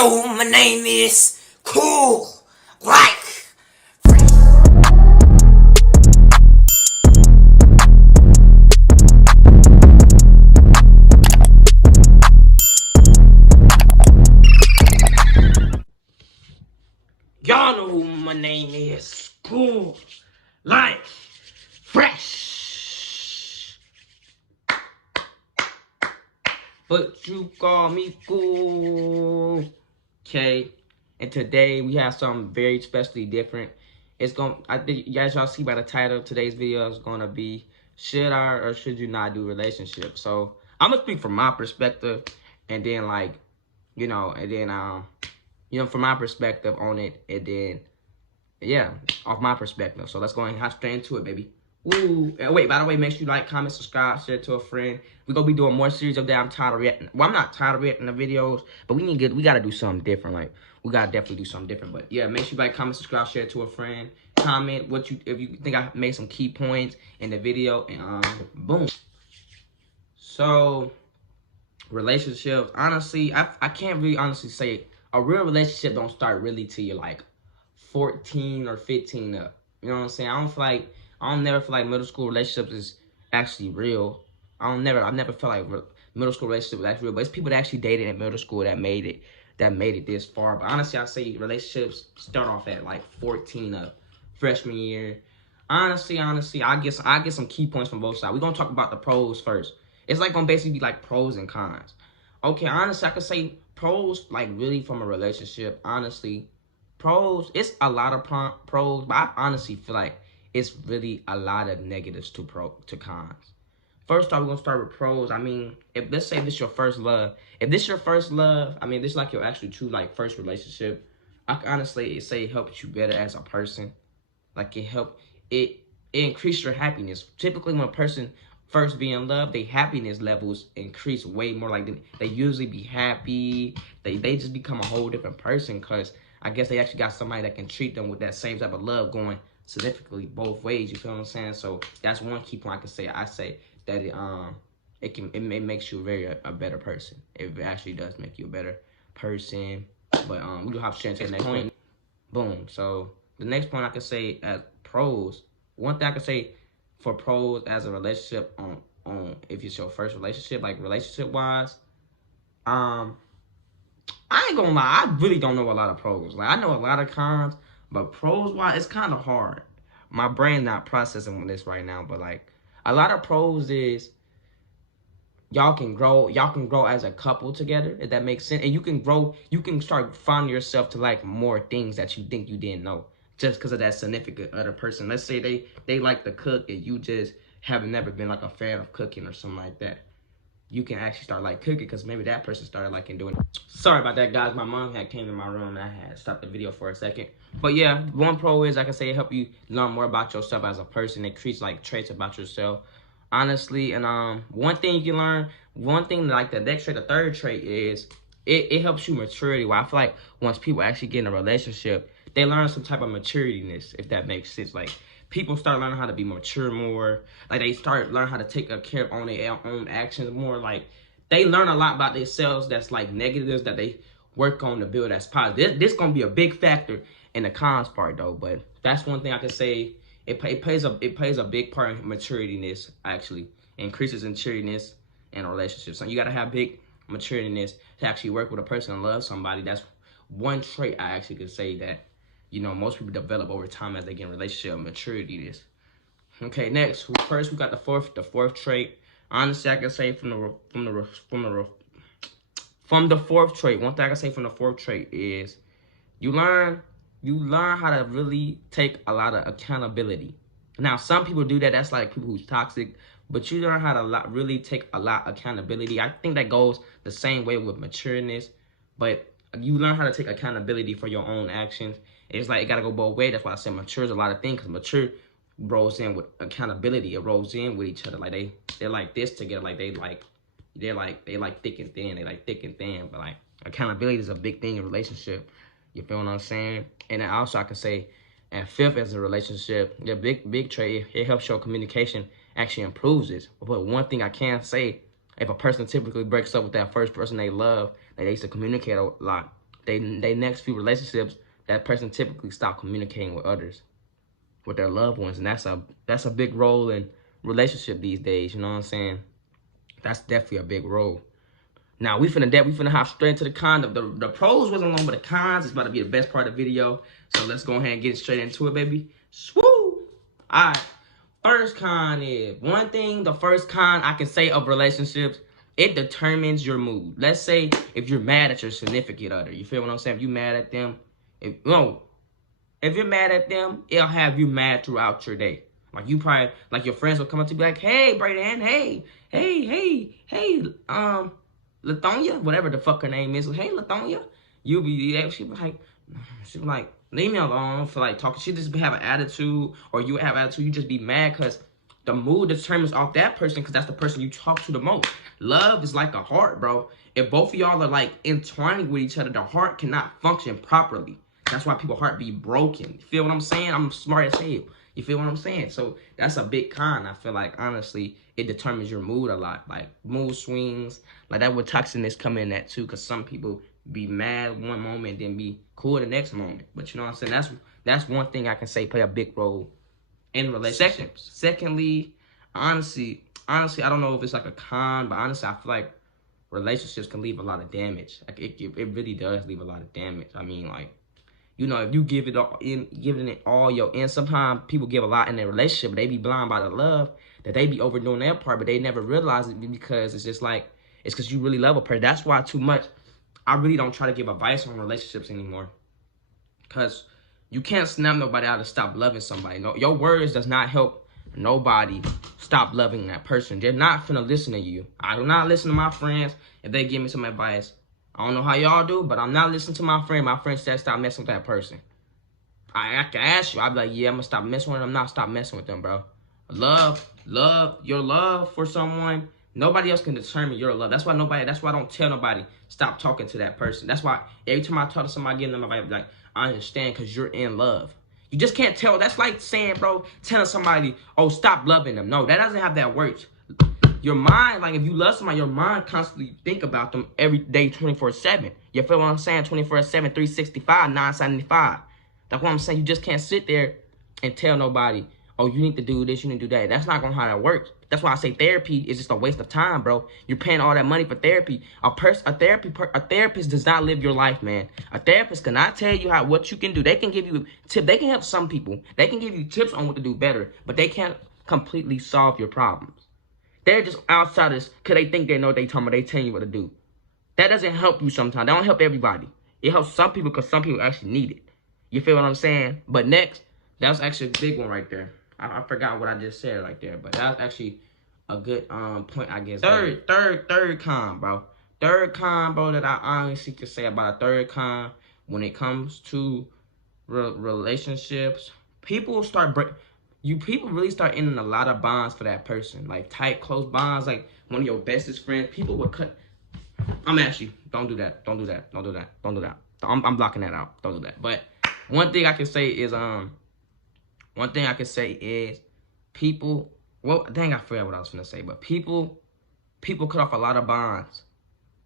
know my name is Cool Like. Y'all know who my name is. Cool Like Fresh. But you call me cool. Okay. And today we have something very specially different. It's gonna, I think, as y'all see by the title of today's video, is gonna be should I or should you not do relationships? So I'm gonna speak from my perspective, and then from my perspective on it, and then yeah, off my perspective. So let's go ahead and hop straight into it, baby. Ooh, and wait, by the way, make sure you like, comment, subscribe, share it to a friend. We're gonna be doing more series of that. I'm tired of reacting. Well, I'm not tired of reacting the videos, but we gotta do something different. Like, we gotta definitely do something different. But yeah, make sure you like, comment, subscribe, share it to a friend. Comment if you think I made some key points in the video, and boom. So relationships, honestly, I can't really honestly say a real relationship don't start really till you're like 14 or 15 up. You know what I'm saying? I don't never feel like middle school relationships is actually real. I've never felt like middle school relationships was actually real. But it's people that actually dated in middle school that made it this far. But honestly, I say relationships start off at like 14 up, freshman year. Honestly, I get some key points from both sides. We're gonna talk about the pros first. It's like gonna basically be like pros and cons. Okay, honestly, I could say pros like really from a relationship. Honestly, pros, it's a lot of pros, but I honestly feel like it's really a lot of negatives to cons. First off, we're gonna start with pros. I mean, if let's say this your first love, if this your first love, I mean, this like your actually true like first relationship, I can honestly say it helps you better as a person. Like it increase your happiness. Typically, when a person first be in love, their happiness levels increase way more. Like they usually be happy. They just become a whole different person because I guess they actually got somebody that can treat them with that same type of love going significantly both ways. You feel what I'm saying? So that's one key point I can say. I say that it makes you a better person. It actually does make you a better person. But we gonna hop straight to the next point. Boom. So the next point I could say as pros. One thing I could say for pros as a relationship on if it's your first relationship, like relationship wise, I ain't gonna lie, I really don't know a lot of pros. Like I know a lot of cons, but pros wise, it's kind of hard. My brain not processing this right now, but like a lot of pros is y'all can grow as a couple together, if that makes sense. And you can start finding yourself to like more things that you think you didn't know just because of that significant other person. Let's say they like to cook and you just have never been like a fan of cooking or something like that. You can actually start like cooking because maybe that person started liking doing it. Sorry about that, guys. My mom had came in my room and I had stopped the video for a second. But yeah, one pro is I can say it help you learn more about yourself as a person. It creates like traits about yourself. Honestly, and one thing you can learn, one thing like the next trait, the third trait is it helps you maturity. Well, I feel like once people actually get in a relationship, they learn some type of maturitiness, if that makes sense. Like people start learning how to be mature more. Like they start learning how to take care of their own actions more. Like they learn a lot about themselves that's like negatives that they work on to build as positive. This gonna be a big factor in the cons part though, but that's one thing I can say. It plays a big part in maturitiness. Actually increases maturitiness in a relationship. So you gotta have big maturitiness to actually work with a person and love somebody. That's one trait I actually could say that most people develop over time as they get in relationship maturity. Okay, next first we got the fourth trait. Honestly, I can say from the fourth trait, one thing I can say from the fourth trait is you learn how to really take a lot of accountability. Now, some people do that. That's like people who's toxic. But you learn how to really take a lot of accountability. I think that goes the same way with matureness. But you learn how to take accountability for your own actions. It's like it got to go both ways. That's why I say mature is a lot of things. Because mature rolls in with accountability. It rolls in with each other. Like they're like this together. Like they like thick and thin. They like thick and thin. But like accountability is a big thing in a relationship. You feel what I'm saying? And then also I could say, and fifth as a relationship, the big trait, it helps your communication actually improves it. But one thing I can say, if a person typically breaks up with that first person they love, that they used to communicate a lot, they next few relationships, that person typically stop communicating with others, with their loved ones, and that's a big role in relationship these days. You know what I'm saying? That's definitely a big role. Now we finna hop straight into the cons. The pros wasn't long, but the cons is about to be the best part of the video. So let's go ahead and get straight into it, baby. Swoo! Alright. First con is the first con I can say of relationships, it determines your mood. Let's say if you're mad at your significant other, you feel what I'm saying? If you're mad at them, if you're mad at them, it'll have you mad throughout your day. Like you probably, like your friends will come up to you like, hey, Brayden, hey, Latonya, whatever the fuck her name is. Hey, Latonya. She be like, leave me alone for like talking. She just have an attitude, or you have attitude. You just be mad because the mood determines off that person, because that's the person you talk to the most. Love is like a heart, bro. If both of y'all are like entwining with each other, the heart cannot function properly. That's why people's heart be broken. You feel what I'm saying? I'm smart as hell. You feel what I'm saying? So that's a big con. I feel like, honestly, it determines your mood a lot. Like, mood swings. Like, that would toxicness come in that, too. Because some people be mad one moment, then be cool the next moment. But, you know what I'm saying? That's one thing I can say play a big role in relationships. Secondly, honestly, I don't know if it's like a con, but honestly, I feel like relationships can leave a lot of damage. Like, it really does leave a lot of damage. I mean, like, you know, if you give it all your, and sometimes people give a lot in their relationship, but they be blind by the love that they be overdoing their part, but they never realize it, because it's just like, it's because you really love a person. That's why I really don't try to give advice on relationships anymore, because you can't snap nobody out to stop loving somebody. No, your words does not help nobody stop loving that person. They're not finna listen to you. I do not listen to my friends if they give me some advice. I don't know how y'all do, but I'm not listening to my friend. My friend said stop messing with that person. I can ask you. I'll be like, yeah, I'm going to stop messing with them. Not stop messing with them, bro. Your love for someone, nobody else can determine your love. That's why I don't tell nobody stop talking to that person. That's why every time I talk to somebody, giving them advice, like, I understand, because you're in love. You just can't tell. That's like saying, bro, telling somebody, oh, stop loving them. No, that doesn't have that works. Your mind, like if you love somebody, your mind constantly think about them every day, 24/7. You feel what I'm saying? 24/7, 365, 975. That's what I'm saying. You just can't sit there and tell nobody, oh, you need to do this, you need to do that. That's not gonna how that works. That's why I say therapy is just a waste of time, bro. You're paying all that money for therapy. A therapist does not live your life, man. A therapist cannot tell you what you can do. They can give you tips. They can help some people. They can give you tips on what to do better, but they can't completely solve your problems. They're just outsiders because they think they know what they talking about. They tell you what to do. That doesn't help you sometimes. That don't help everybody. It helps some people because some people actually need it. You feel what I'm saying? But next, that was actually a big one right there. I forgot what I just said right there, but that's actually a good point, I guess. Third con, bro. Third con, bro, that I honestly can say about a third con when it comes to relationships. People really start ending a lot of bonds for that person. Like tight, close bonds, like one of your bestest friends. People would cut. Don't do that. Don't do that. Don't do that. Don't do that. I'm blocking that out. Don't do that. But one thing I can say is people, well, dang, I forgot what I was gonna say, but people cut off a lot of bonds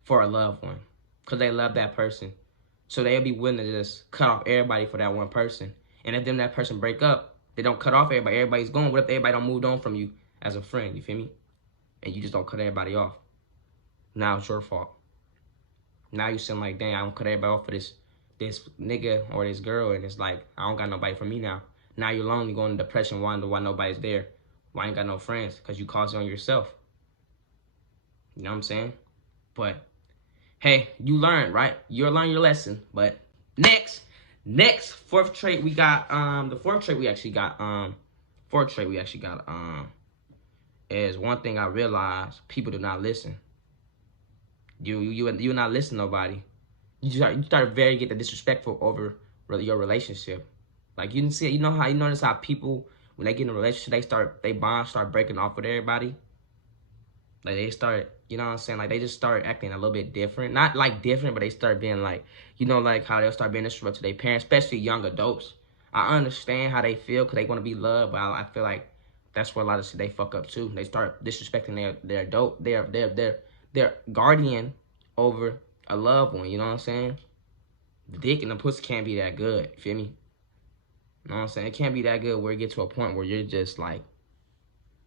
for a loved one because they love that person. So they'll be willing to just cut off everybody for that one person. And if that person break up, they don't cut off everybody. Everybody's gone. What if everybody don't move on from you as a friend? You feel me? And you just don't cut everybody off. Now it's your fault. Now you seem like, dang, I don't cut everybody off for this nigga or this girl, and it's like, I don't got nobody for me now. Now you're lonely, going into depression, wondering why nobody's there. Why I ain't got no friends? Because you caused it on yourself. You know what I'm saying? But, hey, you learned, right? You'll learn your lesson. But next, fourth trait we got, is one thing I realized: people do not listen. You're not listening to nobody. You start get the disrespectful over your relationship. Like you notice how people, when they get in a relationship, they bonds start breaking off with everybody. Like they start, you know what I'm saying? Like they just start acting a little bit different. Not like different, but they start being like, you know, like how they'll start being disrespectful to their parents, especially young adults. I understand how they feel because they want to be loved, but I feel like that's where a lot of shit they fuck up too. They start disrespecting their guardian over a loved one. You know what I'm saying? the dick and the pussy can't be that good. You feel me? You know what I'm saying? It can't be that good where it get to a point where you're just like,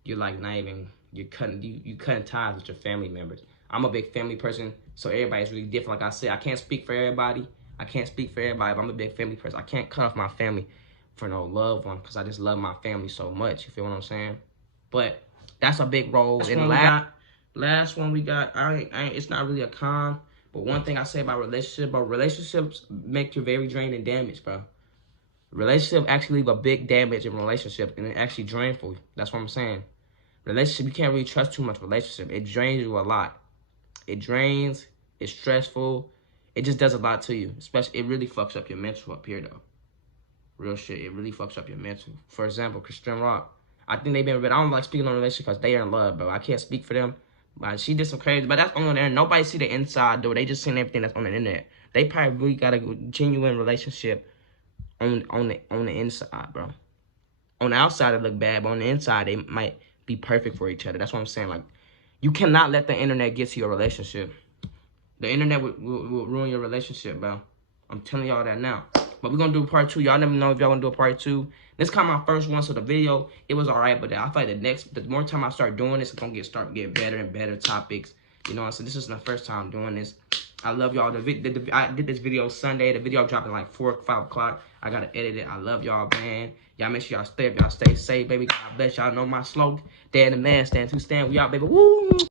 you're like not even, you're cutting, you cutting ties with your family members. I'm a big family person, so everybody's really different. Like I said, I can't speak for everybody. I can't speak for everybody, but I'm a big family person. I can't cut off my family for no loved one because I just love my family so much. You feel what I'm saying? But that's a big role. And the last one we got, it's not really a con, but one thing I say about relationships make you very drained and damaged, bro. Relationship actually leave a big damage in relationship, and it actually drains for you. That's what I'm saying. Relationship, you can't really trust too much relationship. It drains you a lot. It drains. It's stressful. It just does a lot to you. Especially, it really fucks up your mental up here, though. Real shit. It really fucks up your mental. For example, Christian Rock. I think they've been, but I don't like speaking on relationship because they are in love, bro. I can't speak for them. But she did some crazy, but that's on there. Nobody see the inside, though. They just seen everything that's on the internet. They probably really got a genuine relationship on the inside, bro. On the outside, it look bad, but on the inside, they might be perfect for each other. That's what I'm saying. Like, you cannot let the internet get to your relationship. The internet will ruin your relationship, bro. I'm telling y'all that now. But we're going to do part 2. Y'all never know if y'all want to do a part 2. This kind of my first one, so the video, it was all right. But I feel like the more time I start doing this, it's going to start getting better and better topics. You know what I'm saying? This is my first time doing this. I love y'all. I did this video Sunday. The video dropped at like 4 or 5 o'clock. I got to edit it. I love y'all, man. Y'all make sure y'all stay safe, baby. God bless y'all. Know my slogan. Dad and the man stand to stand. We out, baby. Woo!